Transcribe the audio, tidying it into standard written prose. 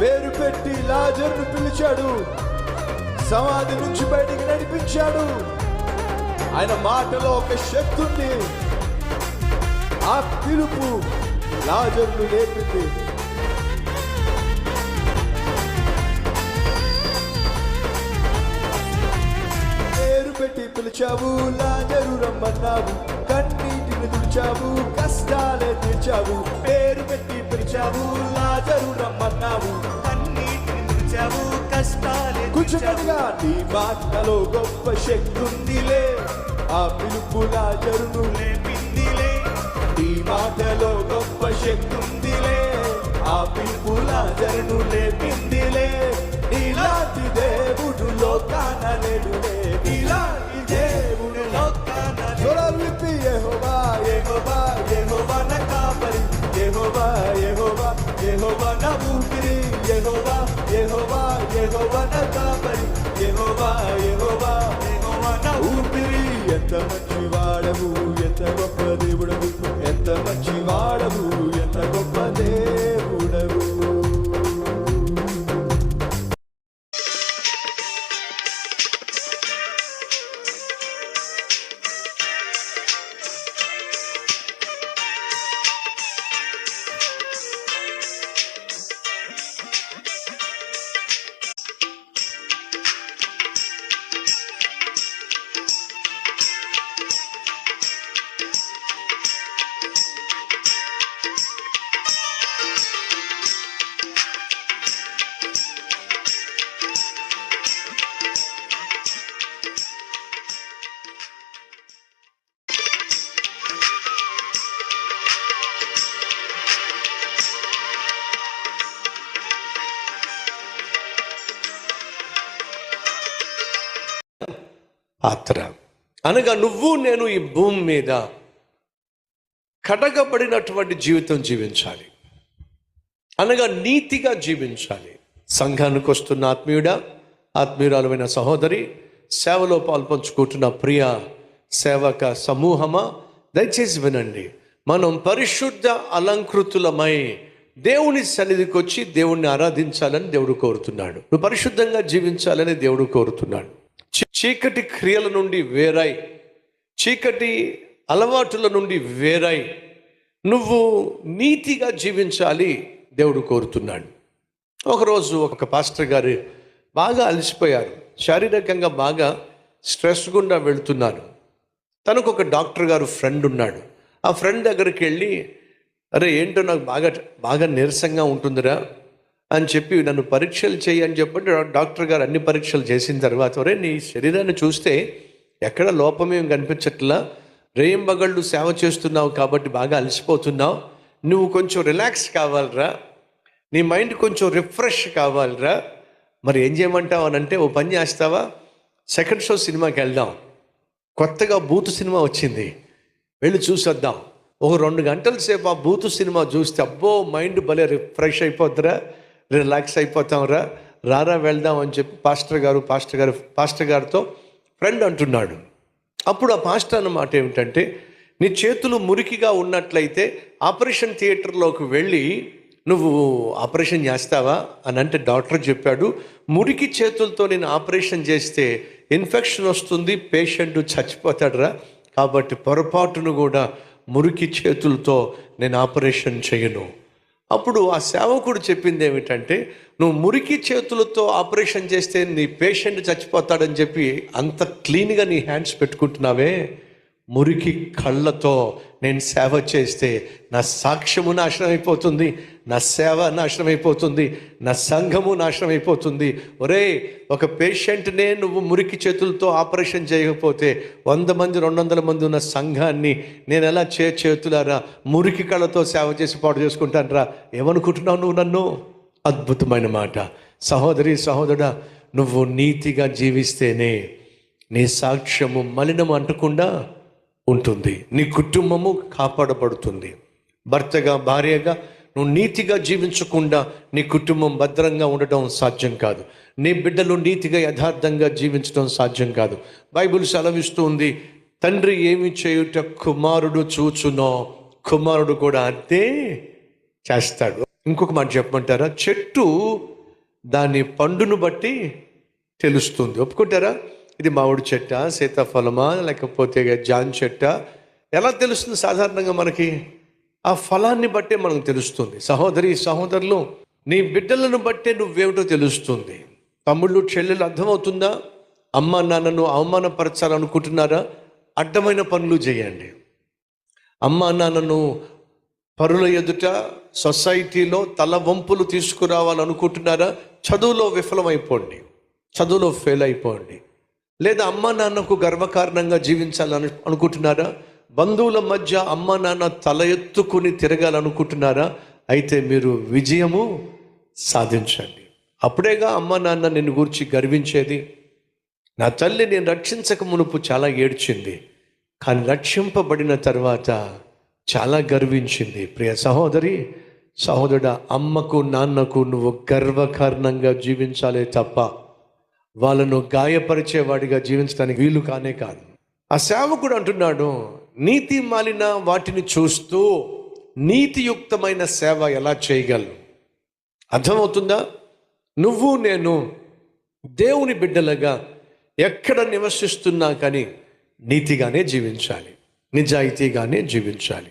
పేరు పెట్టి లాజరును పిలిచాడు, సమాధి నుంచి బయటికి నడిపించాడు. ఆయన మాటలో ఒక శక్తి ఉంది. ఆ పిలుపు లాజరును లేపింది. పేరు పెట్టి పిలిచావు, లాజరు రమ్మన్నావు, కన్నీటిని తుడిచావు, కష్టాలే తీర్చావు. పేరు పెట్టి పిలిచావు, లాజరు రమ్మన్నావు, కన్నీటిని తుడిచావు, కష్టాలే కూర్చున్నట్టుగా. నీ మాటలో గొప్ప శక్తి ఉందిలే, ఆ పిలుపు లాజరును లేపిందిలే. నీ మాటలో గొప్ప శక్తి ఉందిలే, ఆ పిలుపు లాజరును లేపిందిలే. ఇలాంటి దేవుడు లోకాన లేడులే, ఇలాంటి దేవుడు లోకాన. స్వరాలు విప్పి యెహోవా యెహోవా యెహోవా నా కాపరి, యెహోవా యెహోవా యెహోవా నా ఊపిరి, యెహోవా యెహోవా యెహోవా నా కాపరి, యెహోవా యెహోవా యెహోవా నా ఊపిరి. ఎంత మంచి వాడవు, ఎంత గొప్ప దేవుడవు, ఎంత మంచి వాడవు, ఎంత గొప్ప దేవుడవు. పాత్ర అనగా నువ్వు నేను ఈ భూమి మీద కడగబడినటువంటి జీవితం జీవించాలి, అనగా నీతిగా జీవించాలి. సంఘానికి వస్తున్న ఆత్మీయుడా, ఆత్మీయురాలమైన సహోదరి, సేవలో పాల్పంచుకుంటున్న ప్రియ సేవక సమూహమా, దయచేసి వినండి. మనం పరిశుద్ధ అలంకృతులమై దేవుని సన్నిధికి వచ్చి దేవుణ్ణి ఆరాధించాలని దేవుడు కోరుతున్నాడు. నువ్వు పరిశుద్ధంగా జీవించాలని దేవుడు కోరుతున్నాడు. చీకటి క్రియల నుండి వేరై, చీకటి అలవాటుల నుండి వేరై నువ్వు నీతిగా జీవించాలి దేవుడు కోరుతున్నాడు. ఒకరోజు ఒక పాస్టర్ గారు బాగా అలసిపోయారు, శారీరకంగా బాగా స్ట్రెస్ గుండా వెళుతున్నారు. తనకు ఒక డాక్టర్ గారు ఫ్రెండ్ ఉన్నాడు. ఆ ఫ్రెండ్ దగ్గరికి వెళ్ళి, అరే ఏంటో నాకు బాగా నీరసంగా ఉంటుందిరా అని చెప్పి నన్ను పరీక్షలు చేయి అని చెప్పి డాక్టర్ గారు అన్ని పరీక్షలు చేసిన తర్వాత, ఒరే నీ శరీరాన్ని చూస్తే ఎక్కడ లోపమేం కనిపించట్లా, రేయింబగళ్ళు సేవ చేస్తున్నావు కాబట్టి బాగా అలసిపోతున్నావు, నువ్వు కొంచెం రిలాక్స్ కావాలరా, నీ మైండ్ కొంచెం రిఫ్రెష్ కావాలరా, మరి ఏం చేయమంటావు అని అంటే, ఓ పని చేస్తావా, సెకండ్ షో సినిమాకి వెళ్దాం, కొత్తగా బూతు సినిమా వచ్చింది, వెళ్ళి చూసొద్దాం. ఒక 2 గంటల సేపు ఆ బూతు సినిమా చూస్తే అబ్బో మైండ్ భలే రిఫ్రెష్ అయిపోద్దిరా, రిలాక్స్ అయిపోతాంరా, రారా వెళ్దాం అని చెప్పి పాస్టర్ గారితో ఫ్రెండ్ అంటున్నాడు. అప్పుడు ఆ పాస్టర్ అన్నమాట ఏమిటంటే, నీ చేతులు మురికిగా ఉన్నట్లయితే ఆపరేషన్ థియేటర్లోకి వెళ్ళి నువ్వు ఆపరేషన్ చేస్తావా అని అంటే, డాక్టర్ చెప్పాడు, మురికి చేతులతో నేను ఆపరేషన్ చేస్తే ఇన్ఫెక్షన్ వస్తుంది, పేషెంట్ చచ్చిపోతాడురా, కాబట్టి పొరపాటును కూడా మురికి చేతులతో నేను ఆపరేషన్ చేయను. అప్పుడు ఆ సేవకుడు చెప్పింది ఏమిటంటే, నువ్వు మురికి చేతులతో ఆపరేషన్ చేస్తే నీ పేషెంట్ చచ్చిపోతాడని చెప్పి అంత క్లీన్గా నీ హ్యాండ్స్ పెట్టుకుంటున్నావే, మురికి కళ్ళతో నేను సేవ చేస్తే నా సాక్ష్యము నాశనం అయిపోతుంది, నా సేవ నాశనం అయిపోతుంది, నా సంఘము నాశనం అయిపోతుంది. ఒరే, ఒక పేషెంట్నే నువ్వు మురికి చేతులతో ఆపరేషన్ చేయకపోతే 100 మంది 200 మంది ఉన్న సంఘాన్ని నేను ఎలా చేతులారా మురికి కళ్ళతో సేవ చేసి పాడు చేసుకుంటాను రా, ఏమనుకుంటున్నావు నువ్వు నన్ను? అద్భుతమైన మాట. సహోదరి సహోదరుడా, నువ్వు నీతిగా జీవిస్తేనే నీ సాక్ష్యము మలినం అంటకుండా ఉంటుంది, నీ కుటుంబము కాపాడబడుతుంది. భర్తగా భార్యగా నువ్వు నీతిగా జీవించకుండా నీ కుటుంబం భద్రంగా ఉండటం సాధ్యం కాదు. నీ బిడ్డలు నీతిగా యథార్థంగా జీవించడం సాధ్యం కాదు. బైబిల్ సెలవిస్తూ ఉంది, తండ్రి ఏమి చేయుట కుమారుడు చూచునో కుమారుడు కూడా అంతే చేస్తాడు. ఇంకొక మాట చెప్పమంటారా? చెట్టు దాని పండును బట్టి తెలుస్తుంది. ఒప్పుకుంటారా? ఇది మామిడి చెట్ట, సీతాఫలమా, లేకపోతే జాన్ చెట్ట, ఎలా తెలుస్తుంది? సాధారణంగా మనకి ఆ ఫలాన్ని బట్టే మనకు తెలుస్తుంది. సహోదరి సహోదరులు, నీ బిడ్డలను బట్టే నువ్వేమిటో తెలుస్తుంది. తమ్ముళ్ళు చెల్లెలు అర్థమవుతుందా? అమ్మ నాన్నను అవమానపరచాలనుకుంటున్నారా? అడ్డమైన పనులు చేయండి. అమ్మ నాన్నను పరుల ఎదుట సొసైటీలో తల వంపులు తీసుకురావాలనుకుంటున్నారా? చదువులో విఫలమైపోండి, చదువులో ఫెయిల్ అయిపోండి. లేదా అమ్మ నాన్నకు గర్వకారణంగా జీవించాలని అనుకుంటున్నారా? బంధువుల మధ్య అమ్మ నాన్న తల ఎత్తుకుని తిరగాలనుకుంటున్నారా? అయితే మీరు విజయము సాధించండి. అప్పుడేగా అమ్మ నాన్న నిన్ను గురించి గర్వించేది. నా తల్లి నేను రక్షించక మునుపు చాలా ఏడ్చింది, కానీ రక్షింపబడిన తర్వాత చాలా గర్వించింది. ప్రియ సహోదరి సహోదరుడా, అమ్మకు నాన్నకు నువ్వు గర్వకారణంగా జీవించాలే తప్ప వాళ్ళను గాయపరిచేవాడిగా జీవించడానికి వీలు కానే కాదు. ఆ సేవకుడు అంటున్నాడు, నీతి మాలిన వాటిని చూస్తూ నీతియుక్తమైన సేవ ఎలా చేయగలరు? అర్థమవుతుందా? నువ్వు నేను దేవుని బిడ్డలుగా ఎక్కడ నివసిస్తున్నా కానీ నీతిగానే జీవించాలి, నిజాయితీగానే జీవించాలి.